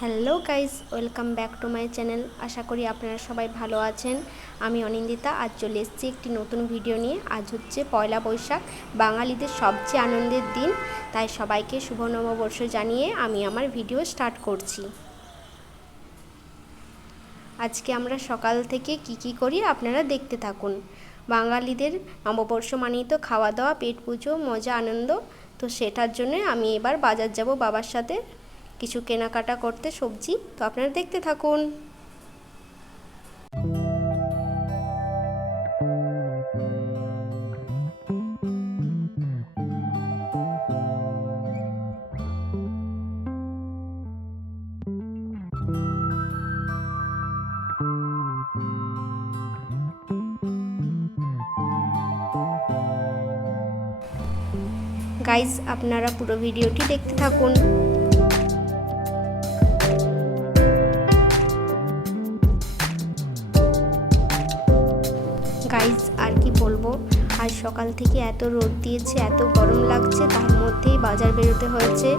Hello guys, welcome back to my channel. আশা করি আপনারা সবাই ভালো আছেন। আমি অনিন্দিতা আজ চলে এসেছি একটি নতুন ভিডিও নিয়ে। আজ হচ্ছে পয়লা বৈশাখ, বাঙালিদের সবচেয়ে আনন্দের দিন। তাই সবাইকে শুভ নববর্ষ জানিয়ে আমি আমার ভিডিও স্টার্ট করছি। আজকে আমরা সকাল থেকে কি করি আপনারা দেখতে থাকুন। বাঙালিদের নববর্ষ মানেই তো খাওয়া দাওয়া, পেট পুজো, মজা, আনন্দ। তো সেটার জন্য আমি এবার বাজার যাব বাবার সাথে কিছু কেনাকাটা করতে, সবজি। তো আপনারা দেখতে থাকুন। গাইজ, আপনারা পুরো ভিডিওটি দেখতে থাকুন। গাইজ, আর কি বলবো, আজ সকাল থেকে এত রোদ দিয়েছে, এত গরম লাগছে, তার মধ্যেই বাজার বেরোতে হয়েছে।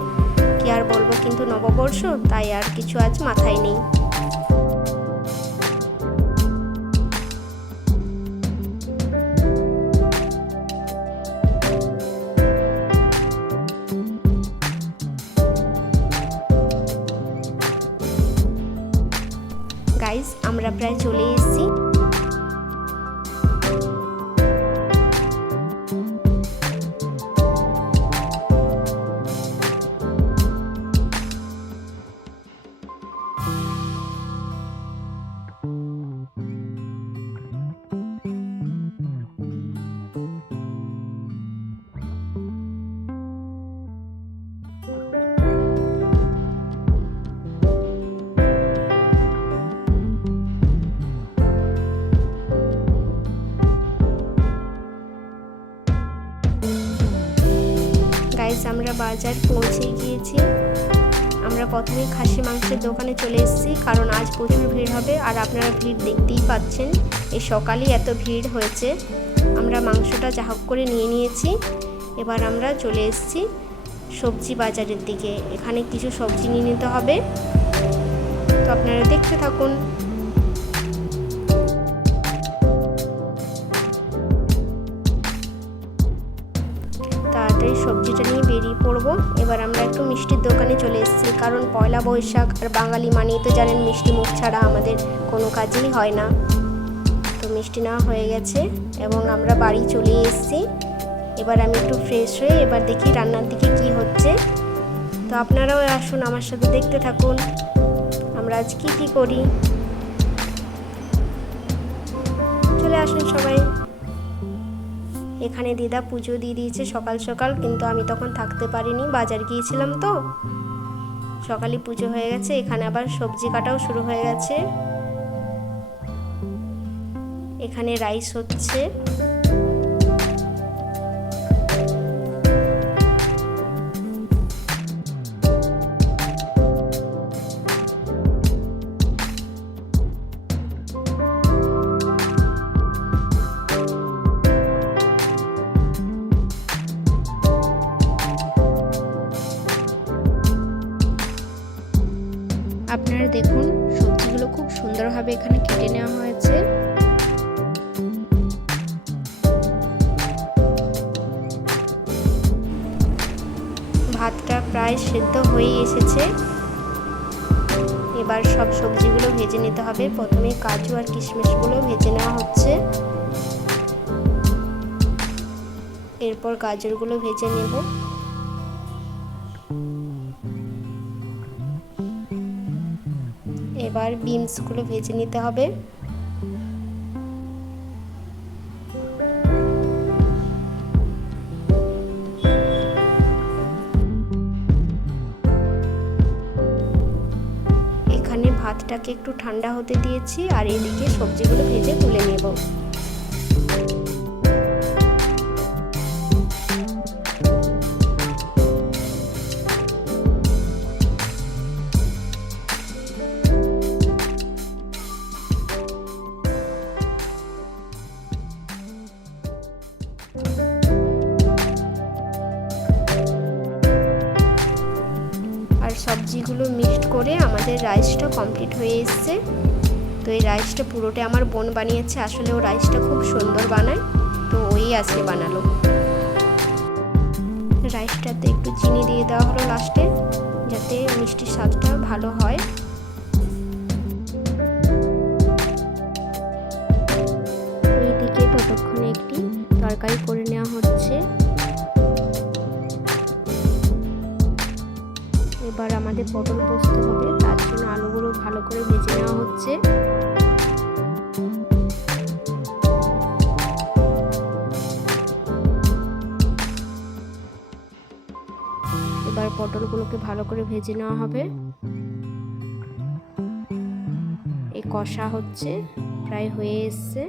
কি আর বলবো, কিন্তু নববর্ষ তাই আর কিছু আজ মাথায় নেই। গাইজ, আমরা প্রায় চলে এসেছি। গাইজ, আমরা বাজার পৌঁছে গিয়েছি। আমরা প্রথমে খাসি মাংসের দোকানে চলে এসেছি, কারণ আজ প্রচুর ভিড় হবে। আর আপনারা ভিড় দেখতেই পাচ্ছেন, এই সকালেই এত ভিড় হয়েছে। আমরা মাংসটা যা হোক করে নিয়ে নিয়েছি। এবার আমরা চলে এসেছি সবজি বাজারের দিকে। এখানে কিছু সবজি নিয়ে নিতে হবে, তো আপনারা দেখতে থাকুন। তাড়াতাড়ি সবজিটা নিয়ে বেরিয়ে পড়বো। এবার আমরা একটু মিষ্টির দোকানে চলে এসেছি, কারণ পয়লা বৈশাখ আর বাঙালি মানেই তো জানেন, মিষ্টি মুখ ছাড়া আমাদের কোনো কাজই হয় না। তো মিষ্টি নেওয়া হয়ে গেছে এবং আমরা বাড়ি চলে এসেছি। এবার আমি একটু ফ্রেশ হয়ে এবার দেখি রান্নার দিকে কি হচ্ছে। তো আপনারাও আসুন, আমার সাথে দেখতে থাকুন আমরা আজ কি করি। চলে আসুন সবাই। এখানে দিদা পুজো দিয়ে দিয়েছে সকাল সকাল, কিন্তু আমি তখন থাকতে পারিনি, বাজার গিয়েছিলাম। তো সকালে পুজো হয়ে গেছে। এখানে আবার সবজি কাটাও শুরু হয়ে গেছে। এখানে রাইস হচ্ছে। আপনারা দেখুন, সবজিগুলো খুব সুন্দরভাবে এখানে কেটে নেওয়া হয়েছে। ভাতটা প্রায় সেদ্ধ হয়ে এসেছে। এবার সব সবজিগুলো ভেজে নিতে হবে। প্রথমে কাজু আর কিশমিশগুলো ভেজে নেওয়া হচ্ছে, এরপর গাজরগুলো ভেজে নেব। এবার বিনসগুলো ভেজে নিতে হবে। এখানে ভাতটাকে একটু ঠান্ডা হতে দিয়েছি, আর এদিকে সবজিগুলো ভেজে তুলে নেব। সবজিগুলো মশলাগুলো মিক্সড করে আমাদের রাইসটা কমপ্লিট হয়ে এসছে। তো এই রাইসটা পুরোটা আমার বোন বানিয়েছে, আসলে ও রাইসটা খুব সুন্দর বানায়, তো ওই আজকে বানালো। রাইসটাতে একটু চিনি দিয়ে দেওয়া হলো লাস্টে, যাতে মিষ্টির স্বাদটা ভালো হয়। এইদিকে ততক্ষণে একটি তরকারি করে নেওয়া হচ্ছে। এবার আমাদের পটল পোস্ত হবে, তার জন্য আলুগুলো ভালো করে ভেজে নেওয়া হচ্ছে। এবার পটলগুলোকে ভালো করে ভেজে নেওয়া হবে। এই কষা হচ্ছে, প্রায় হয়ে এসছে।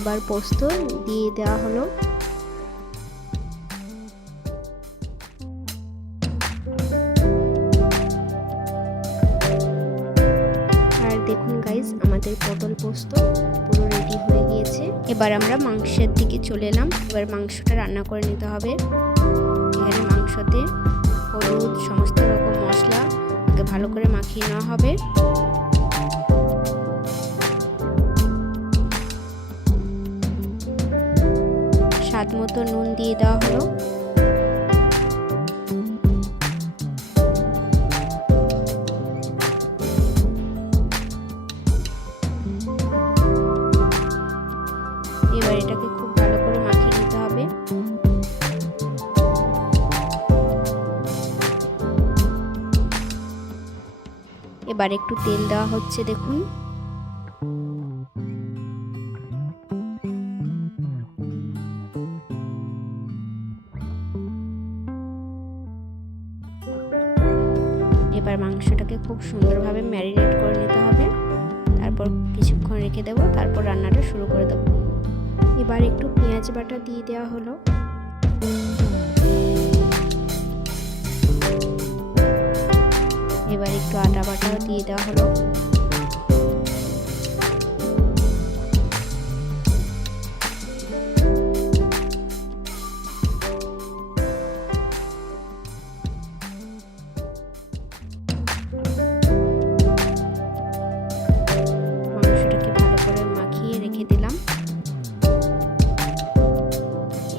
এবার পোস্ত দিয়ে দেওয়া হলো। আর দেখুন গাইস, আমাদের পটল পোস্ত পুরো রেডি হয়ে গিয়েছে। এবার আমরা মাংসের দিকে চলে এলাম। এবার মাংসটা রান্না করে নিতে হবে। এখানে মাংসতে হলুদ, সমস্ত রকম মশলা ভালো করে মাখিয়ে নেওয়া হবে। স্বাদ মতো নুন দিয়ে দেওয়া হলো। এবার এটাকে খুব ভালো করে মাখিয়ে নিতে হবে। এবার একটু তেল দেওয়া হচ্ছে, দেখুন। এবার মাংসটাকে খুব সুন্দরভাবে ম্যারিনেট করে নিতে হবে। তারপর কিছুক্ষণ রেখে দেবো, তারপর রান্নাটা শুরু করে দেবো। এবার একটু পেঁয়াজ বাটা দিয়ে দেওয়া হলো। এবার একটু আদা বাটাও দিয়ে দেওয়া হলো।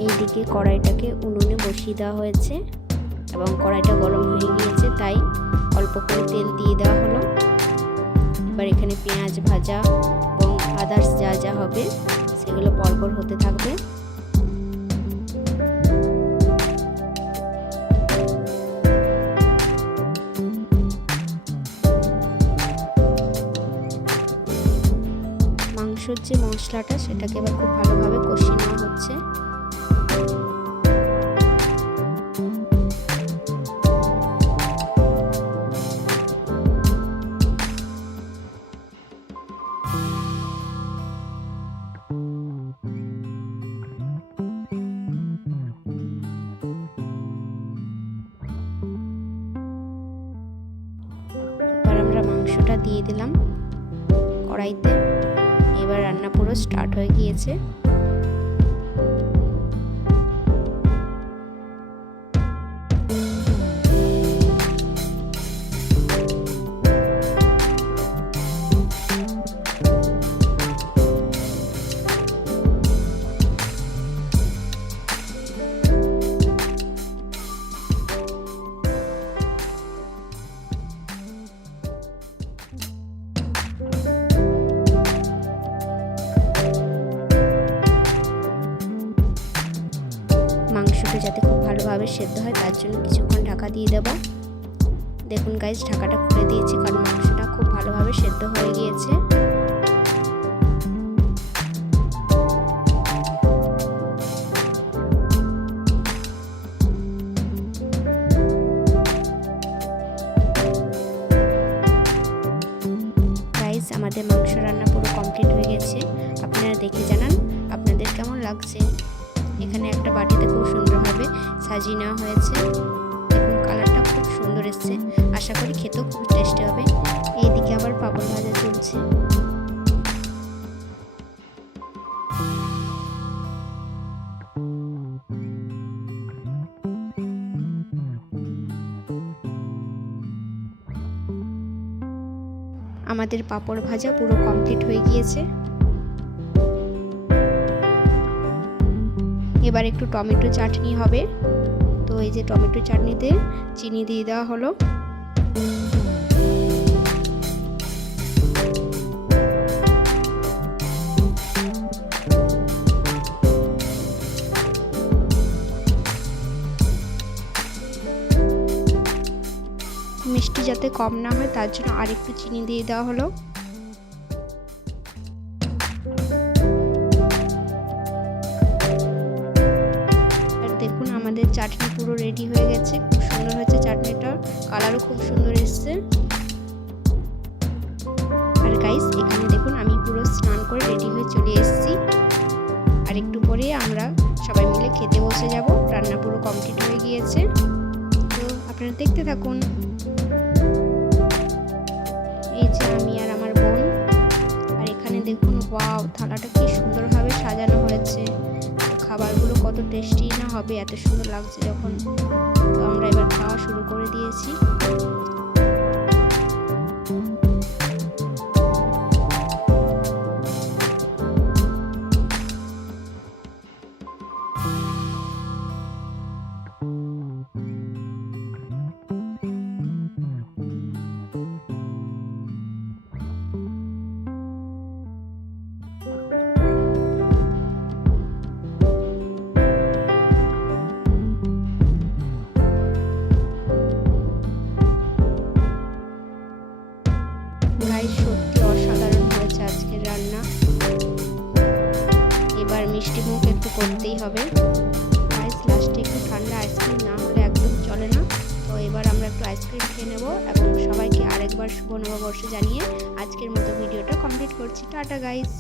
এইদিকে কড়াইটাকে উনুনে বসিয়ে দেওয়া হয়েছে এবং কড়াইটা গরম হয়ে গিয়েছে, তাই অল্প করে তেল দিয়ে দেওয়া হলো। এবার এখানে পেঁয়াজ ভাজা এবং আদার্স যা যা হবে সেগুলো পরপর হতে থাকবে। মাংসের যে মশলাটা সেটাকে এবার খুব ভালোভাবে কষিয়ে নেওয়া হচ্ছে। এবার আমরা মাংসটা দিয়ে দিলাম কড়াইতে। এবার রান্না পুরো স্টার্ট হয়ে গিয়েছে। মাংসটা যাতে খুব ভালোভাবে সেদ্ধ হয় তার জন্য কিছুক্ষণ ঢাকা দিয়ে দেব। দেখুন গাইস, ঢাকাটা খুলে দিয়েছি কারণ মাংসটা খুব ভালোভাবে সেদ্ধ হয়ে গিয়েছে। আমাদের মাংস রান্না পুরো কমপ্লিট হয়ে গেছে। আপনারা দেখে জানান আপনাদের কেমন লাগছে। এখানে একটা বাটিতে খুব সুন্দরভাবে সাজিয়ে নেওয়া হয়েছে। দেখুন কালারটা খুব সুন্দর এসছে, আশা করি খেতেও খুব টেস্টি হবে। এইদিকে আবার পাপড় ভাজা চলছে। আমাদের পাপড় ভাজা পুরো কমপ্লিট হয়ে গিয়েছে। এবার একটু টমেটো চাটনি হবে, তো এই যে টমেটো চাটনিতে চিনি দিয়ে দেওয়া হলো। মিষ্টি যাতে কম না হয় তার জন্য আরেকটু চিনি দিয়ে দেওয়া হলো। আর দেখুন আমাদের চাটনি পুরো রেডি হয়ে গেছে, খুব সুন্দর হয়েছে চাটনিটার কালারও খুব সুন্দর এসছে। আর গাইস এখানে দেখুন আমি পুরো স্নান করে রেডি হয়ে চলে এসেছি। আর একটু পরে আমরা সবাই মিলে খেতে বসে যাব, রান্না পুরো কমপ্লিট হয়ে গিয়েছে। তো আপনারা দেখতে থাকুন। এই যে আমি আর আমার বোন, আর এখানে দেখুন ওয়াও থালাটা কি সুন্দরভাবে সাজানো হয়েছে। খাবারগুলো কত টেস্টি না হবে, এত সুন্দর লাগছে যখন। তো আমরা এবার খাওয়া শুরু করে দিয়েছি। গাইস সত্যি অসাধারণ হয়েছে আজকের রান্না। এবার মিষ্টি মুখ একটু করতেই হবে। গাইস লাস্টে একটু ঠান্ডা আইসক্রিম না হলে একদম চলে না। তো এবার আমরা একটু আইসক্রিম খেয়ে নেব এবং সবাইকে আরেকবার শুভ নববর্ষ জানিয়ে আজকের মতো ভিডিওটা কমপ্লিট করছি। Tata guys.